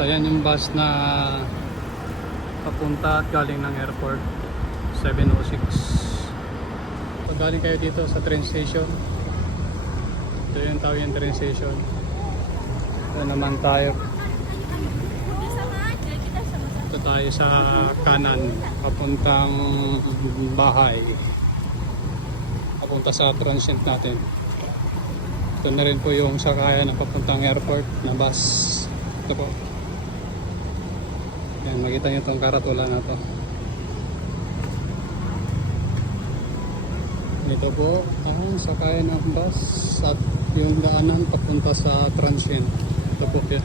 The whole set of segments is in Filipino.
So yan yung bus na papunta at galing ng airport, 7:06. So galing kayo dito sa train station. Ito yung Taoyuan train station. Ito naman tayo. Ito tayo sa kanan, papuntang bahay. Papunta sa transient natin. Ito na rin po yung sakayan na papuntang airport na bus. Ito po. Yan, makita nyo itong karatula na to. Ito po ang sakayan ng bus at yung daanan papunta sa transient. Ito po yun.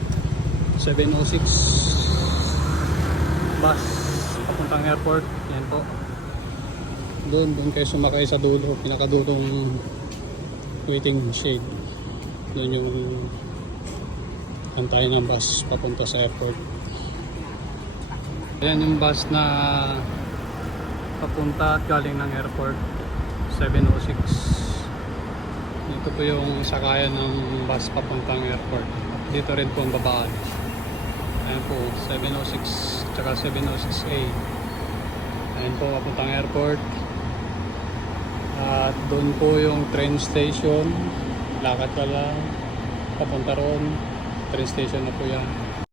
7:06 bus papuntang airport. Yan po. Doon kayo sumakay sa dulo, pinakadulong waiting shade. Doon yung antay ng bus papunta sa airport. Ayan yung bus na papunta at galing ng airport, 7:06. Ito po yung sakayan ng bus papuntang airport. Dito rin po ang babaan. Ayan po, 7:06 tsaka 7:06A. Ayan po papuntang airport. At doon po yung train station. Lakad ka lang papunta roon. Train station na po yan.